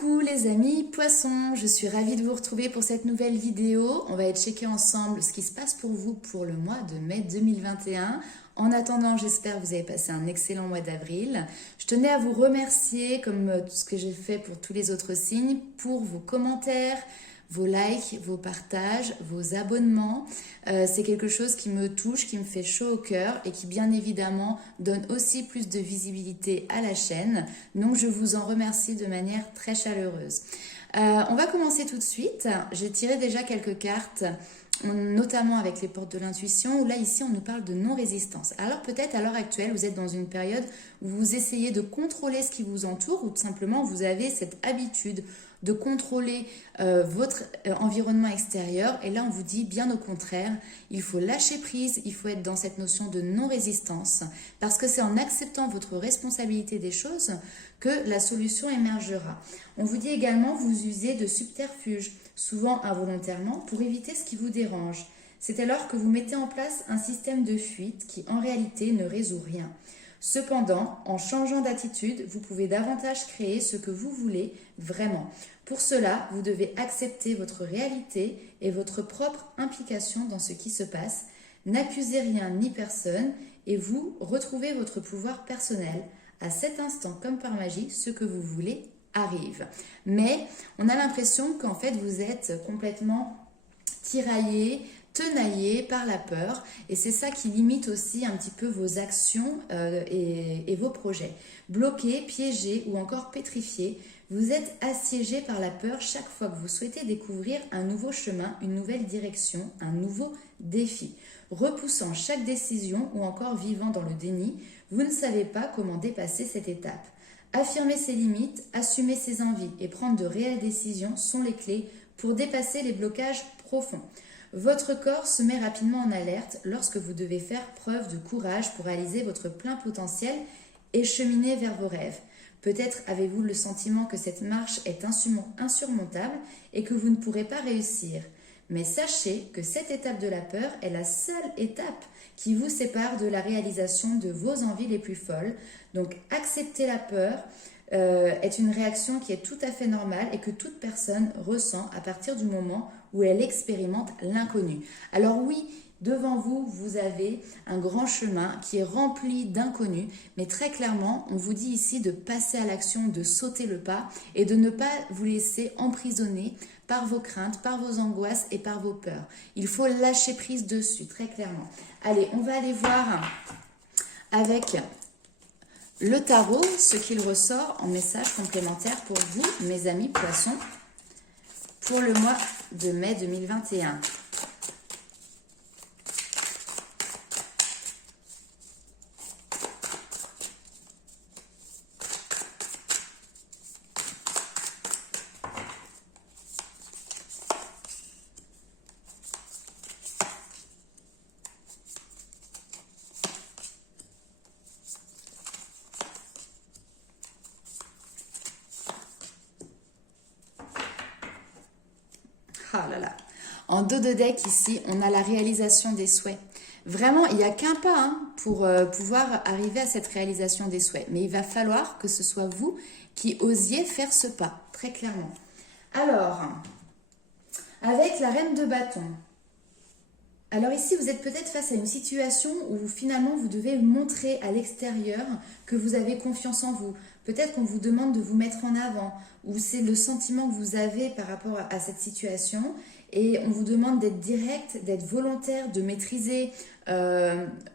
Coucou les amis poissons, je suis ravie de vous retrouver pour cette nouvelle vidéo. On va checker ensemble ce qui se passe pour vous pour le mois de mai 2021. En attendant, j'espère que vous avez passé un excellent mois d'avril. Je tenais à vous remercier, comme tout ce que j'ai fait pour tous les autres signes, pour vos commentaires, vos likes, vos partages, vos abonnements. C'est quelque chose qui me touche, qui me fait chaud au cœur et qui bien évidemment donne aussi plus de visibilité à la chaîne. Donc je vous en remercie de manière très chaleureuse. On va commencer tout de suite. J'ai tiré déjà quelques cartes, notamment avec les portes de l'intuition, où là ici on nous parle de non-résistance. Alors peut-être à l'heure actuelle vous êtes dans une période où vous essayez de contrôler ce qui vous entoure, ou tout simplement vous avez cette habitude de contrôler votre environnement extérieur, et là on vous dit bien au contraire, il faut lâcher prise, il faut être dans cette notion de non-résistance, parce que c'est en acceptant votre responsabilité des choses que la solution émergera. On vous dit également, vous usez de subterfuges, souvent involontairement, pour éviter ce qui vous dérange. C'est alors que vous mettez en place un système de fuite qui en réalité ne résout rien. Cependant, en changeant d'attitude, vous pouvez davantage créer ce que vous voulez vraiment. Pour cela, vous devez accepter votre réalité et votre propre implication dans ce qui se passe. N'accusez rien ni personne et vous retrouvez votre pouvoir personnel. À cet instant, comme par magie, ce que vous voulez arrive. Mais on a l'impression qu'en fait, vous êtes complètement tiraillé, tenaillé par la peur, et c'est ça qui limite aussi un petit peu vos actions et vos projets. Bloqué, piégé ou encore pétrifié, vous êtes assiégé par la peur chaque fois que vous souhaitez découvrir un nouveau chemin, une nouvelle direction, un nouveau défi. Repoussant chaque décision ou encore vivant dans le déni, vous ne savez pas comment dépasser cette étape. Affirmer ses limites, assumer ses envies et prendre de réelles décisions sont les clés pour dépasser les blocages profonds. Votre corps se met rapidement en alerte lorsque vous devez faire preuve de courage pour réaliser votre plein potentiel et cheminer vers vos rêves. Peut-être avez-vous le sentiment que cette marche est insurmontable et que vous ne pourrez pas réussir. Mais sachez que cette étape de la peur est la seule étape qui vous sépare de la réalisation de vos envies les plus folles. Donc accepter la peur est une réaction qui est tout à fait normale et que toute personne ressent à partir du moment où elle expérimente l'inconnu. Alors oui, devant vous, vous avez un grand chemin qui est rempli d'inconnus, mais très clairement, on vous dit ici de passer à l'action, de sauter le pas et de ne pas vous laisser emprisonner par vos craintes, par vos angoisses et par vos peurs. Il faut lâcher prise dessus, très clairement. Allez, on va aller voir avec le tarot ce qu'il ressort en message complémentaire pour vous, mes amis poissons, pour le mois de mai 2021. Ah là là. En dos de deck ici, on a la réalisation des souhaits. Vraiment, il n'y a qu'un pas pour pouvoir arriver à cette réalisation des souhaits. Mais il va falloir que ce soit vous qui osiez faire ce pas, très clairement. Alors, avec la reine de bâton. Alors ici, vous êtes peut-être face à une situation où finalement vous devez montrer à l'extérieur que vous avez confiance en vous. Peut-être qu'on vous demande de vous mettre en avant, ou c'est le sentiment que vous avez par rapport à cette situation, et on vous demande d'être direct, d'être volontaire, de maîtriser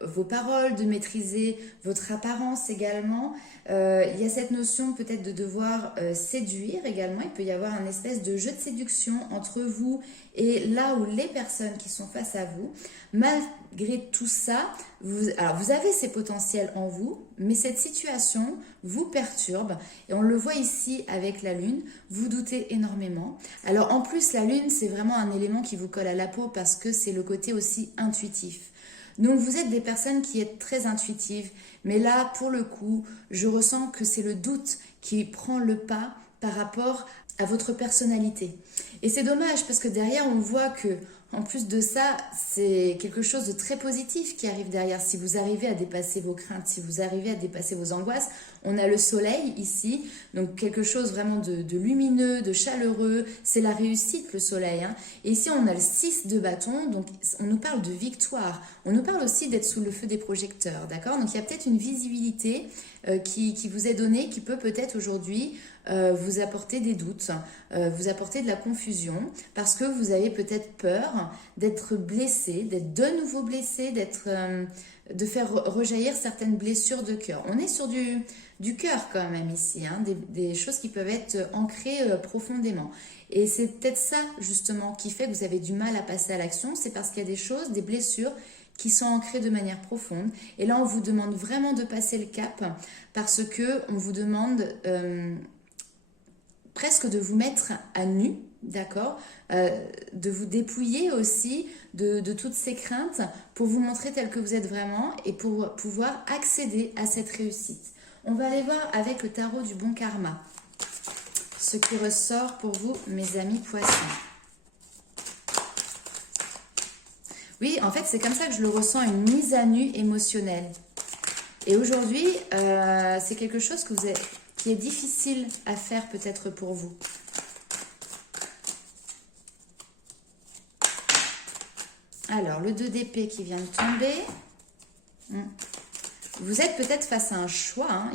vos paroles, de maîtriser votre apparence également. Il y a cette notion peut-être de devoir séduire également. Il peut y avoir un espèce de jeu de séduction entre vous et là où les personnes qui sont face à vous. Malgré tout ça, vous avez ces potentiels en vous, mais cette situation vous perturbe. Et on le voit ici avec la lune, vous doutez énormément. Alors en plus, la lune, c'est vraiment un élément qui vous colle à la peau parce que c'est le côté aussi intuitif. Donc vous êtes des personnes qui êtes très intuitives, mais là, pour le coup, je ressens que c'est le doute qui prend le pas par rapport à votre personnalité. Et c'est dommage parce que derrière, on voit que, en plus de ça, c'est quelque chose de très positif qui arrive derrière. Si vous arrivez à dépasser vos craintes, si vous arrivez à dépasser vos angoisses, On a le soleil ici, donc quelque chose vraiment de lumineux, de chaleureux. C'est la réussite, le soleil. Hein. Et ici, on a le 6 de bâton, donc on nous parle de victoire. On nous parle aussi d'être sous le feu des projecteurs, d'accord? Donc il y a peut-être une visibilité qui vous est donnée, qui peut-être aujourd'hui vous apporter des doutes, vous apporter de la confusion, parce que vous avez peut-être peur d'être blessé, d'être de nouveau blessé, de faire rejaillir certaines blessures de cœur. On est sur du cœur quand même ici, hein, des choses qui peuvent être ancrées profondément. Et c'est peut-être ça justement qui fait que vous avez du mal à passer à l'action, c'est parce qu'il y a des choses, des blessures qui sont ancrées de manière profonde. Et là, on vous demande vraiment de passer le cap parce que on vous demande presque de vous mettre à nu, d'accord, de vous dépouiller aussi de toutes ces craintes pour vous montrer tel que vous êtes vraiment et pour pouvoir accéder à cette réussite. On va aller voir avec le tarot du bon karma ce qui ressort pour vous, mes amis poissons. Oui, en fait, c'est comme ça que je le ressens, une mise à nu émotionnelle. Et aujourd'hui, c'est quelque chose qui est difficile à faire peut-être pour vous. Alors, le 2 d'épée qui vient de tomber. Vous êtes peut-être face à un choix. Hein.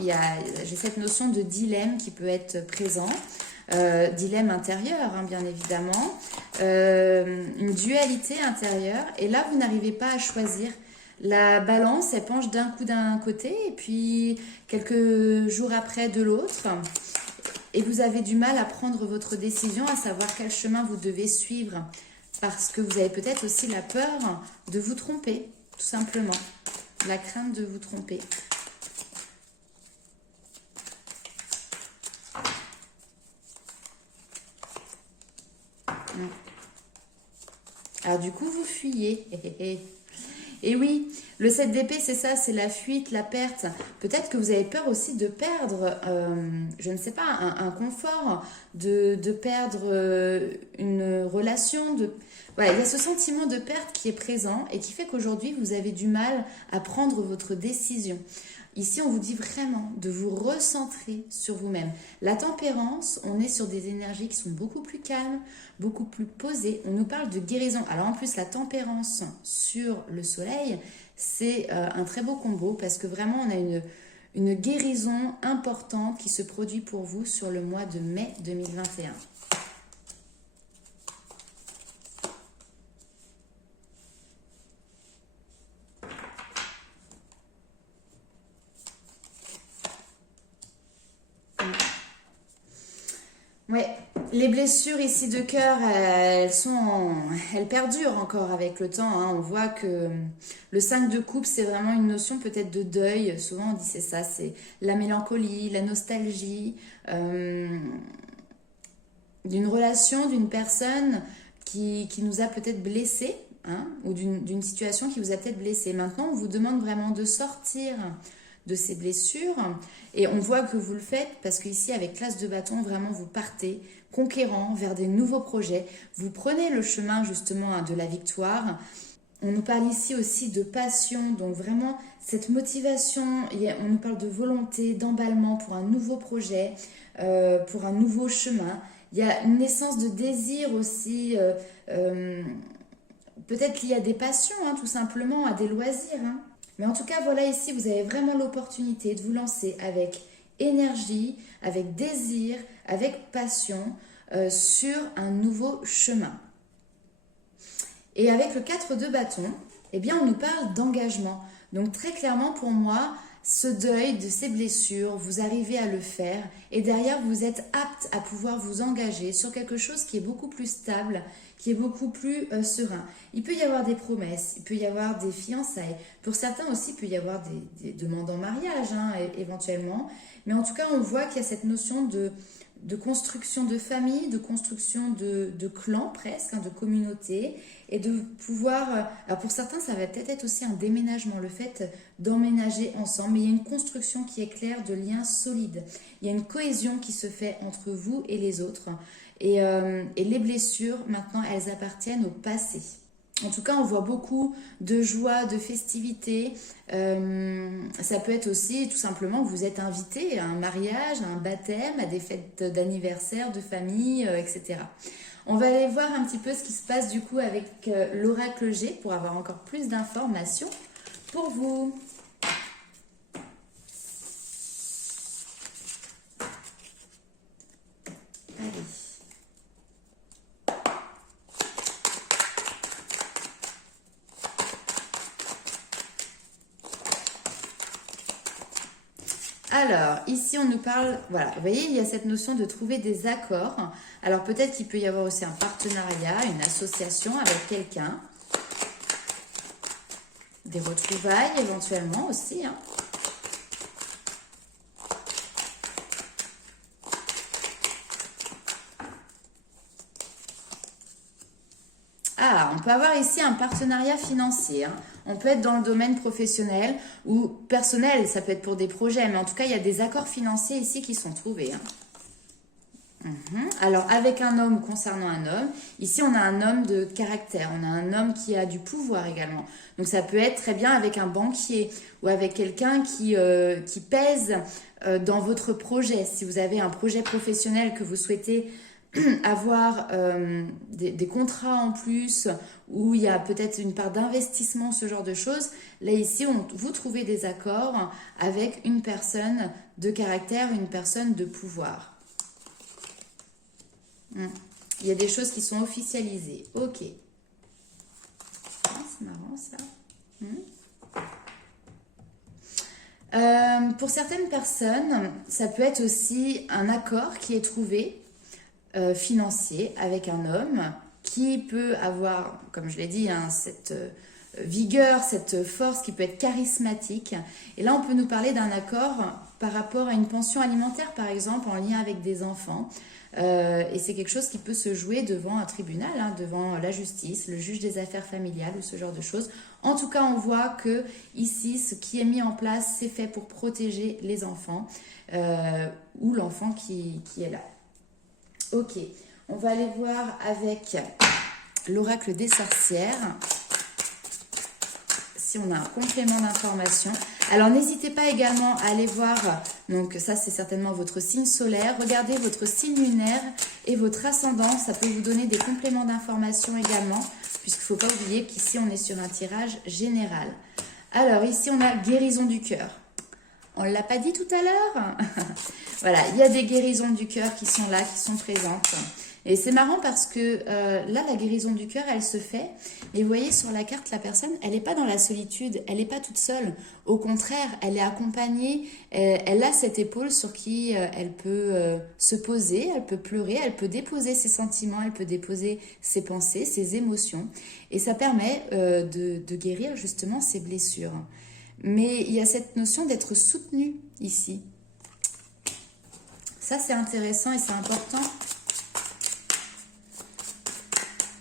J'ai cette notion de dilemme qui peut être présent. Dilemme intérieur, hein, bien évidemment. Une dualité intérieure. Et là, vous n'arrivez pas à choisir. La balance, elle penche d'un coup d'un côté et puis quelques jours après de l'autre. Et vous avez du mal à prendre votre décision, à savoir quel chemin vous devez suivre. Parce que vous avez peut-être aussi la peur de vous tromper, tout simplement. La crainte de vous tromper. Alors du coup, vous fuyez. Et oui, le 7 d'épée, c'est ça, c'est la fuite, la perte. Peut-être que vous avez peur aussi de perdre, je ne sais pas, un confort, de perdre une relation. Voilà, il y a ce sentiment de perte qui est présent et qui fait qu'aujourd'hui, vous avez du mal à prendre votre décision. Ici, on vous dit vraiment de vous recentrer sur vous-même. La tempérance, on est sur des énergies qui sont beaucoup plus calmes, beaucoup plus posées. On nous parle de guérison. Alors en plus, la tempérance sur le soleil, c'est un très beau combo parce que vraiment, on a une guérison importante qui se produit pour vous sur le mois de mai 2021. Ouais, les blessures ici de cœur, elles perdurent encore avec le temps. Hein. On voit que le 5 de coupe, c'est vraiment une notion peut-être de deuil. Souvent, on dit c'est ça, c'est la mélancolie, la nostalgie, d'une relation, d'une personne qui nous a peut-être blessés, hein, ou d'une situation qui vous a peut-être blessé. Maintenant, on vous demande vraiment de sortir de ces blessures et on voit que vous le faites parce qu'ici avec l'as de bâton vraiment vous partez conquérant vers des nouveaux projets, vous prenez le chemin justement hein, de la victoire. On nous parle ici aussi de passion, donc vraiment cette motivation, on nous parle de volonté, d'emballement pour un nouveau projet, pour un nouveau chemin. Il y a une naissance de désir aussi, peut-être lié à des passions, hein, tout simplement, à des loisirs. Hein. Mais en tout cas, voilà, ici, vous avez vraiment l'opportunité de vous lancer avec énergie, avec désir, avec passion sur un nouveau chemin. Et avec le 4 de bâton, eh bien, on nous parle d'engagement. Donc très clairement, pour moi, ce deuil de ces blessures, vous arrivez à le faire et derrière, vous êtes apte à pouvoir vous engager sur quelque chose qui est beaucoup plus stable, qui est beaucoup plus serein. Il peut y avoir des promesses, il peut y avoir des fiançailles. Pour certains aussi, il peut y avoir des demandes en mariage, hein, éventuellement. Mais en tout cas, on voit qu'il y a cette notion de construction de famille, de construction de clan presque, hein, de communauté, et de pouvoir... alors pour certains, ça va peut-être être aussi un déménagement, le fait d'emménager ensemble, mais il y a une construction qui est claire de liens solides. Il y a une cohésion qui se fait entre vous et les autres. Et les blessures, maintenant, elles appartiennent au passé. En tout cas, on voit beaucoup de joie, de festivité. Ça peut être aussi tout simplement que vous êtes invité à un mariage, à un baptême, à des fêtes d'anniversaire, de famille, etc. On va aller voir un petit peu ce qui se passe du coup avec l'oracle G pour avoir encore plus d'informations pour vous. Allez. Alors, ici, on nous parle, voilà, vous voyez, il y a cette notion de trouver des accords. Alors, peut-être qu'il peut y avoir aussi un partenariat, une association avec quelqu'un. Des retrouvailles, éventuellement, aussi, hein. Ah, on peut avoir ici un partenariat financier, hein. On peut être dans le domaine professionnel ou personnel, ça peut être pour des projets, mais en tout cas, il y a des accords financiers ici qui sont trouvés, hein. Alors, avec un homme, concernant un homme, ici, on a un homme de caractère, on a un homme qui a du pouvoir également. Donc, ça peut être très bien avec un banquier ou avec quelqu'un qui pèse dans votre projet. Si vous avez un projet professionnel que vous souhaitez avoir des contrats en plus, où il y a peut-être une part d'investissement, ce genre de choses, là, ici, vous trouvez des accords avec une personne de caractère, une personne de pouvoir. Il y a des choses qui sont officialisées. Ok. Ah, c'est marrant ça. Pour certaines personnes, ça peut être aussi un accord qui est trouvé financier avec un homme qui peut avoir, comme je l'ai dit, hein, cette vigueur, cette force qui peut être charismatique. Et là, on peut nous parler d'un accord par rapport à une pension alimentaire, par exemple, en lien avec des enfants. Et c'est quelque chose qui peut se jouer devant un tribunal, hein, devant la justice, le juge des affaires familiales ou ce genre de choses. En tout cas, on voit que ici, ce qui est mis en place, c'est fait pour protéger les enfants ou l'enfant qui est là. Ok, on va aller voir avec l'oracle des sorcières si on a un complément d'information. Alors, n'hésitez pas également à aller voir, donc ça, c'est certainement votre signe solaire. Regardez votre signe lunaire et votre ascendant. Ça peut vous donner des compléments d'information également, puisqu'il ne faut pas oublier qu'ici, on est sur un tirage général. Alors, ici, on a guérison du cœur. On ne l'a pas dit tout à l'heure. Voilà, il y a des guérisons du cœur qui sont là, qui sont présentes. Et c'est marrant parce que là, la guérison du cœur, elle se fait. Et vous voyez sur la carte, la personne, elle n'est pas dans la solitude, elle n'est pas toute seule. Au contraire, elle est accompagnée, elle a cette épaule sur qui elle peut se poser, elle peut pleurer, elle peut déposer ses sentiments, elle peut déposer ses pensées, ses émotions. Et ça permet de guérir justement ses blessures. Mais il y a cette notion d'être soutenu ici. Ça, c'est intéressant et c'est important.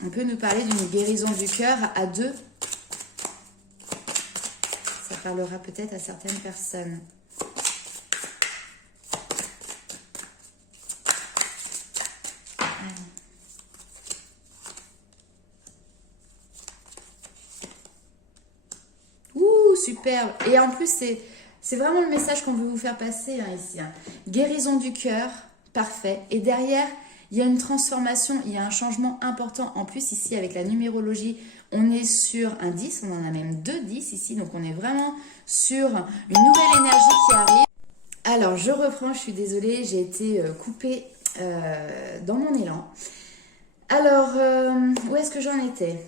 On peut nous parler d'une guérison du cœur à deux. Ça parlera peut-être à certaines personnes. Ouh, superbe. Et en plus, c'est vraiment le message qu'on veut vous faire passer hein, ici. Hein. Guérison du cœur, parfait. Et derrière, il y a une transformation, il y a un changement important. En plus, ici, avec la numérologie, on est sur un 10, on en a même 2 10 ici. Donc, on est vraiment sur une nouvelle énergie qui arrive. Alors, je reprends, je suis désolée, j'ai été coupée dans mon élan. Alors, où est-ce que j'en étais ?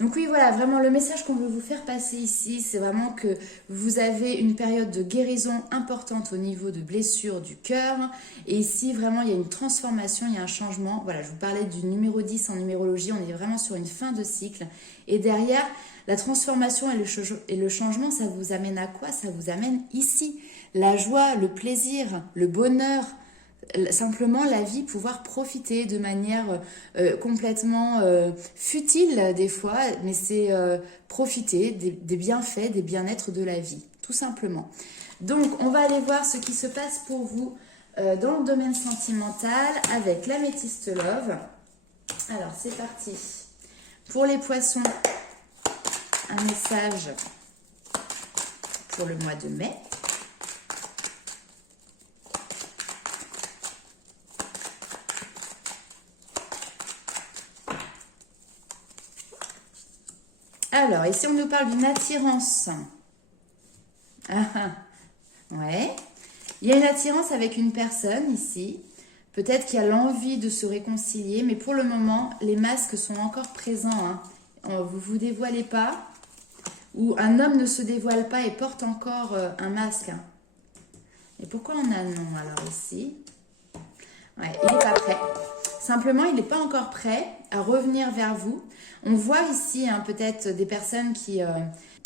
Donc oui, voilà, vraiment le message qu'on veut vous faire passer ici, c'est vraiment que vous avez une période de guérison importante au niveau de blessures du cœur. Et ici, vraiment, il y a une transformation, il y a un changement. Voilà, je vous parlais du numéro 10 en numérologie, on est vraiment sur une fin de cycle. Et derrière, la transformation et le changement, ça vous amène à quoi? Ça vous amène ici. La joie, le plaisir, le bonheur. Simplement la vie, pouvoir profiter de manière complètement futile des fois, mais c'est profiter des bienfaits, des bien-être de la vie, tout simplement. Donc, on va aller voir ce qui se passe pour vous dans le domaine sentimental avec l'améthyste love. Alors, c'est parti. Pour les poissons, un message pour le mois de mai. Alors, ici, on nous parle d'une attirance. Ouais. Il y a une attirance avec une personne ici. Peut-être qu'il y a l'envie de se réconcilier, mais pour le moment, les masques sont encore présents. Hein. Vous ne vous dévoilez pas. Ou un homme ne se dévoile pas et porte encore un masque. Hein. Et pourquoi on a non alors ici? Ouais, il n'est pas prêt. Simplement, il n'est pas encore prêt à revenir vers vous. On voit ici hein, peut-être des personnes qui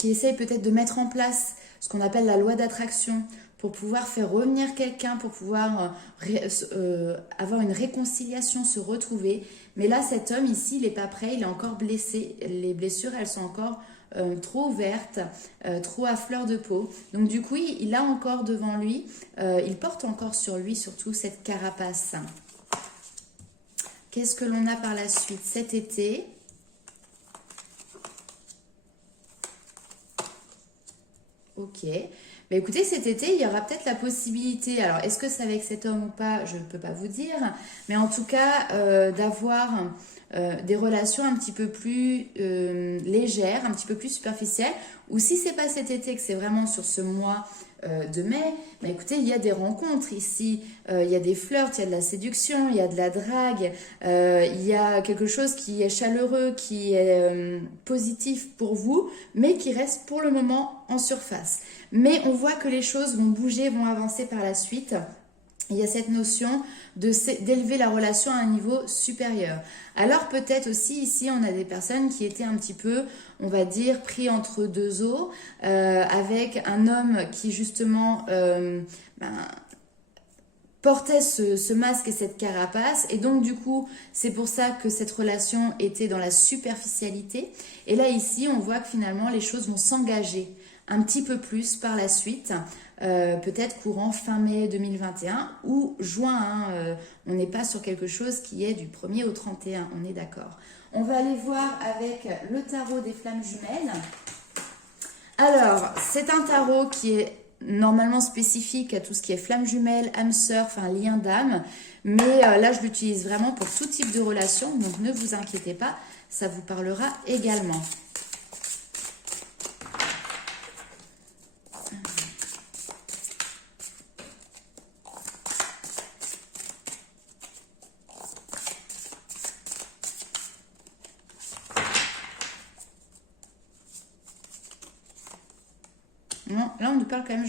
essayent peut-être de mettre en place ce qu'on appelle la loi d'attraction pour pouvoir faire revenir quelqu'un, pour pouvoir avoir une réconciliation, se retrouver. Mais là, cet homme ici, il n'est pas prêt, il est encore blessé. Les blessures, elles sont encore trop ouvertes, trop à fleur de peau. Donc du coup, il a encore devant lui, il porte encore sur lui surtout cette carapace. Qu'est-ce que l'on a par la suite cet été? Ok. Mais écoutez, cet été, il y aura peut-être la possibilité, alors est-ce que c'est avec cet homme ou pas, je ne peux pas vous dire, mais en tout cas, d'avoir des relations un petit peu plus légères, un petit peu plus superficielles, ou si c'est pas cet été, que c'est vraiment sur ce mois de mai, bah écoutez, il y a des rencontres ici, il y a des flirts, il y a de la séduction, il y a de la drague, il y a quelque chose qui est chaleureux, qui est positif pour vous, mais qui reste pour le moment en surface. Mais on voit que les choses vont bouger, vont avancer par la suite. Il y a cette notion d'élever la relation à un niveau supérieur. Alors peut-être aussi ici on a des personnes qui étaient un petit peu, on va dire, pris entre deux eaux, avec un homme qui justement portait ce masque et cette carapace, et donc du coup c'est pour ça que cette relation était dans la superficialité. Et là ici on voit que finalement les choses vont s'engager un petit peu plus par la suite. Peut-être courant fin mai 2021 ou juin. Hein, on n'est pas sur quelque chose qui est du 1er au 31, on est d'accord. On va aller voir avec le tarot des flammes jumelles. Alors, c'est un tarot qui est normalement spécifique à tout ce qui est flammes jumelles, âme sœur, enfin lien d'âme. Mais là, je l'utilise vraiment pour tout type de relation, donc ne vous inquiétez pas, ça vous parlera également. Non, là, on nous parle quand même,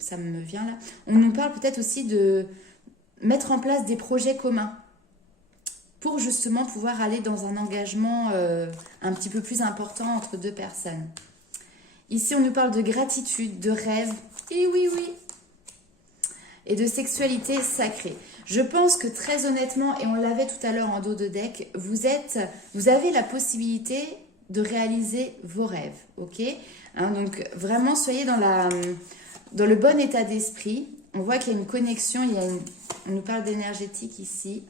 ça me vient là, on nous parle peut-être aussi de mettre en place des projets communs pour justement pouvoir aller dans un engagement un petit peu plus important entre deux personnes. Ici, on nous parle de gratitude, de rêve, et oui, et de sexualité sacrée. Je pense que très honnêtement, et on l'avait tout à l'heure en dos de deck, vous avez la possibilité de réaliser vos rêves, ok? Hein, donc vraiment, soyez dans le bon état d'esprit. On voit qu'il y a une connexion, on nous parle d'énergétique ici.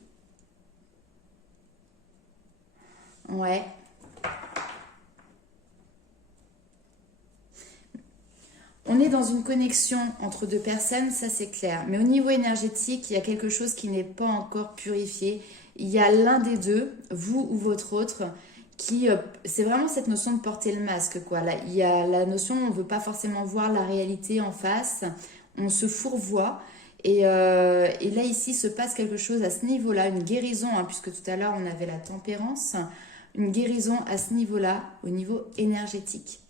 Ouais. On est dans une connexion entre deux personnes, ça c'est clair. Mais au niveau énergétique, il y a quelque chose qui n'est pas encore purifié. Il y a l'un des deux, vous ou votre autre, c'est vraiment cette notion de porter le masque, quoi. Là, il y a la notion, on ne veut pas forcément voir la réalité en face, on se fourvoie. Et là, ici, se passe quelque chose à ce niveau-là, une guérison, hein, puisque tout à l'heure, on avait la tempérance, une guérison à ce niveau-là, au niveau énergétique.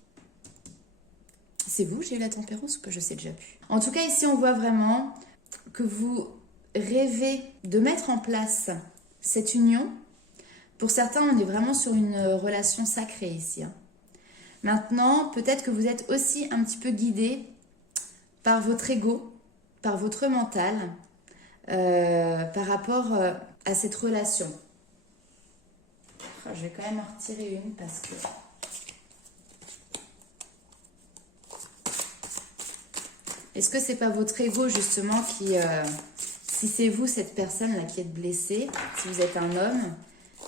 C'est vous, j'ai eu la tempérance ou pas? Je sais déjà plus. En tout cas, ici, on voit vraiment que vous rêvez de mettre en place cette union. Pour certains, on est vraiment sur une relation sacrée ici. Hein. Maintenant, peut-être que vous êtes aussi un petit peu guidé par votre ego, par votre mental, par rapport à cette relation. Je vais quand même en retirer une parce que... Est-ce que c'est pas votre ego justement qui... si c'est vous, cette personne-là qui êtes blessée, si vous êtes un homme...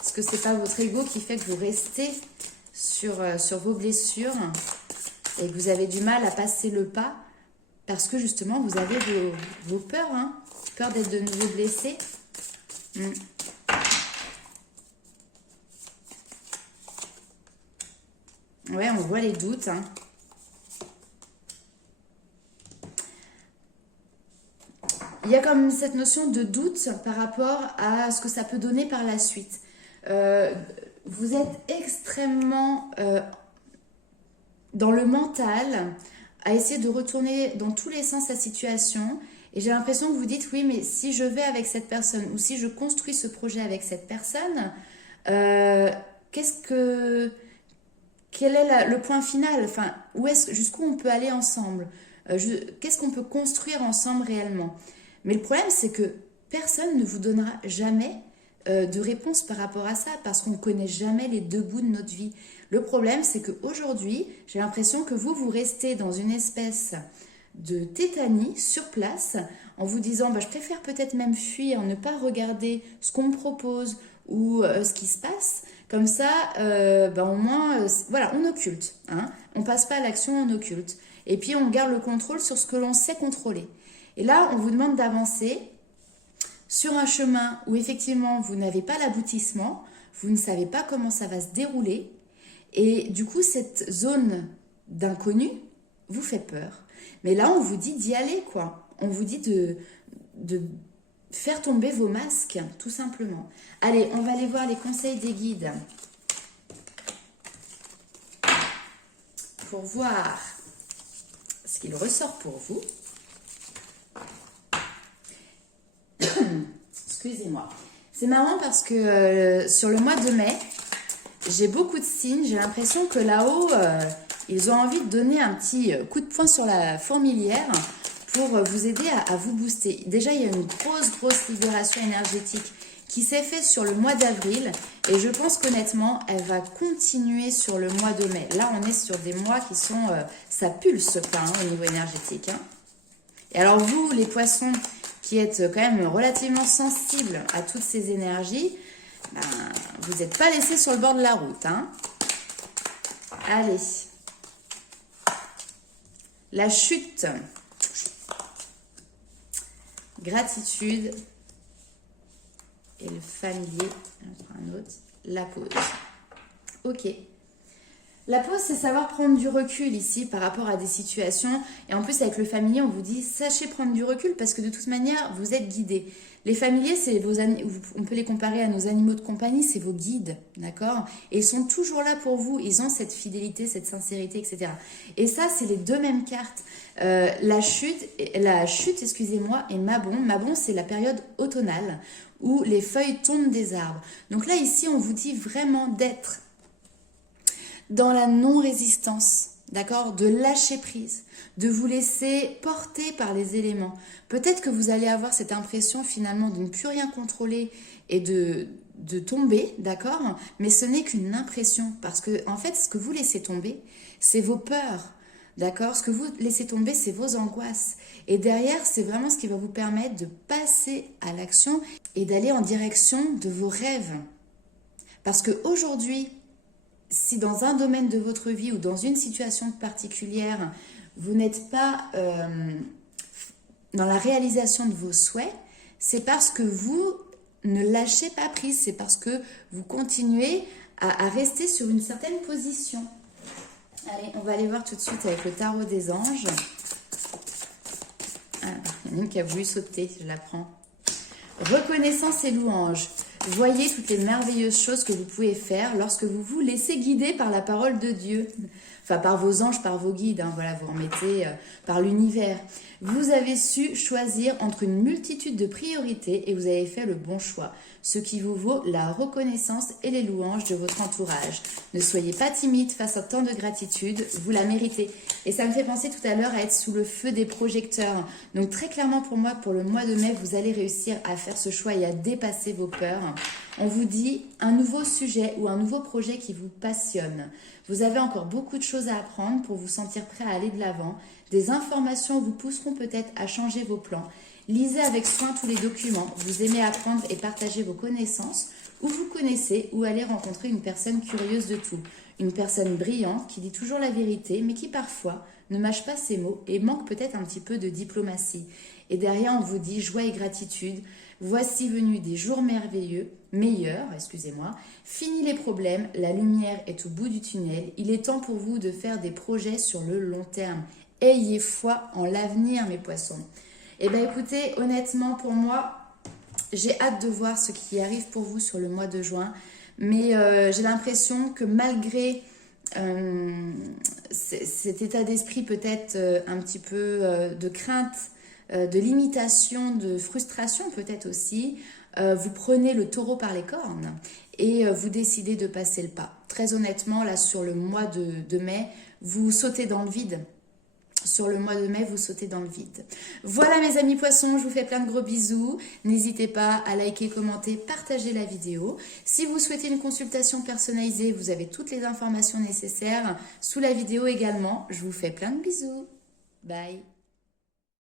Est-ce que c'est pas votre ego qui fait que vous restez sur vos blessures et que vous avez du mal à passer le pas parce que justement vous avez vos peurs, hein, peur d'être de nouveau blessé. Ouais, on voit les doutes, hein. Il y a comme cette notion de doute par rapport à ce que ça peut donner par la suite. Vous êtes extrêmement dans le mental à essayer de retourner dans tous les sens la situation. Et j'ai l'impression que vous dites, oui, mais si je vais avec cette personne ou si je construis ce projet avec cette personne, quel est le point final? Enfin, jusqu'où on peut aller ensemble? Qu'est-ce qu'on peut construire ensemble réellement? Mais le problème, c'est que personne ne vous donnera jamais de réponse par rapport à ça, parce qu'on ne connaît jamais les deux bouts de notre vie. Le problème, c'est qu'aujourd'hui, j'ai l'impression que vous restez dans une espèce de tétanie sur place, en vous disant, bah, je préfère peut-être même fuir, ne pas regarder ce qu'on me propose ou ce qui se passe. Comme ça, bah, au moins, voilà, on occulte. Hein, on passe pas à l'action, on occulte. Et puis, on garde le contrôle sur ce que l'on sait contrôler. Et là, on vous demande d'avancer sur un chemin où effectivement, vous n'avez pas l'aboutissement, vous ne savez pas comment ça va se dérouler. Et du coup, cette zone d'inconnu vous fait peur. Mais là, on vous dit d'y aller, quoi. On vous dit de faire tomber vos masques, tout simplement. Allez, on va aller voir les conseils des guides pour voir ce qu'il ressort pour vous. Excusez-moi. C'est marrant parce que sur le mois de mai, j'ai beaucoup de signes. J'ai l'impression que là-haut, ils ont envie de donner un petit coup de poing sur la fourmilière pour vous aider à vous booster. Déjà, il y a une grosse libération énergétique qui s'est faite sur le mois d'avril. Et je pense qu'honnêtement, elle va continuer sur le mois de mai. Là, on est sur des mois qui sont... ça pulse pas hein, au niveau énergétique. Hein. Et alors vous, les poissons qui êtes quand même relativement sensibles à toutes ces énergies, ben, vous n'êtes pas laissés sur le bord de la route. Hein. Allez. La chute. Gratitude. Et le familier. On prend un autre. La pause. Ok. La pause, c'est savoir prendre du recul ici par rapport à des situations. Et en plus, avec le familier, on vous dit, sachez prendre du recul parce que de toute manière, vous êtes guidés. Les familiers, on peut les comparer à nos animaux de compagnie, c'est vos guides, d'accord? Et ils sont toujours là pour vous, ils ont cette fidélité, cette sincérité, etc. Et ça, c'est les deux mêmes cartes. La chute, excusez-moi, et Mabon. Mabon, c'est la période automnale où les feuilles tombent des arbres. Donc là, ici, on vous dit vraiment d'être dans la non-résistance, d'accord, de lâcher prise, de vous laisser porter par les éléments. Peut-être que vous allez avoir cette impression finalement de ne plus rien contrôler et de tomber, d'accord, mais ce n'est qu'une impression parce que en fait, ce que vous laissez tomber, c'est vos peurs, d'accord, ce que vous laissez tomber, c'est vos angoisses. Et derrière, c'est vraiment ce qui va vous permettre de passer à l'action et d'aller en direction de vos rêves. Parce qu'aujourd'hui, si dans un domaine de votre vie ou dans une situation particulière, vous n'êtes pas dans la réalisation de vos souhaits, c'est parce que vous ne lâchez pas prise, c'est parce que vous continuez à rester sur une certaine position. Allez, on va aller voir tout de suite avec le tarot des anges. Ah, il y en a une qui a voulu sauter, je la prends. Reconnaissance et louange. Voyez toutes les merveilleuses choses que vous pouvez faire lorsque vous vous laissez guider par la parole de Dieu. Enfin, par vos anges, par vos guides, hein, voilà, vous remettez par l'univers. Vous avez su choisir entre une multitude de priorités et vous avez fait le bon choix, ce qui vous vaut la reconnaissance et les louanges de votre entourage. Ne soyez pas timide face à tant de gratitude, vous la méritez. Et ça me fait penser tout à l'heure à être sous le feu des projecteurs. Donc très clairement pour moi, pour le mois de mai, vous allez réussir à faire ce choix et à dépasser vos peurs. On vous dit un nouveau sujet ou un nouveau projet qui vous passionne. Vous avez encore beaucoup de choses à apprendre pour vous sentir prêt à aller de l'avant. Des informations vous pousseront peut-être à changer vos plans. Lisez avec soin tous les documents. Vous aimez apprendre et partager vos connaissances. Ou vous connaissez ou allez rencontrer une personne curieuse de tout. Une personne brillante qui dit toujours la vérité, mais qui parfois ne mâche pas ses mots et manque peut-être un petit peu de diplomatie. Et derrière, on vous dit joie et gratitude. Voici venus des jours meilleurs. Fini les problèmes, la lumière est au bout du tunnel. Il est temps pour vous de faire des projets sur le long terme. Ayez foi en l'avenir, mes poissons. Eh bien, écoutez, honnêtement, pour moi, j'ai hâte de voir ce qui arrive pour vous sur le mois de juin. Mais j'ai l'impression que malgré cet état d'esprit peut-être un petit peu de crainte, de limitation, de frustration peut-être aussi, vous prenez le taureau par les cornes et vous décidez de passer le pas. Très honnêtement, là sur le mois de mai, vous sautez dans le vide. Sur le mois de mai, vous sautez dans le vide. Voilà mes amis poissons, je vous fais plein de gros bisous. N'hésitez pas à liker, commenter, partager la vidéo. Si vous souhaitez une consultation personnalisée, vous avez toutes les informations nécessaires sous la vidéo également. Je vous fais plein de bisous. Bye.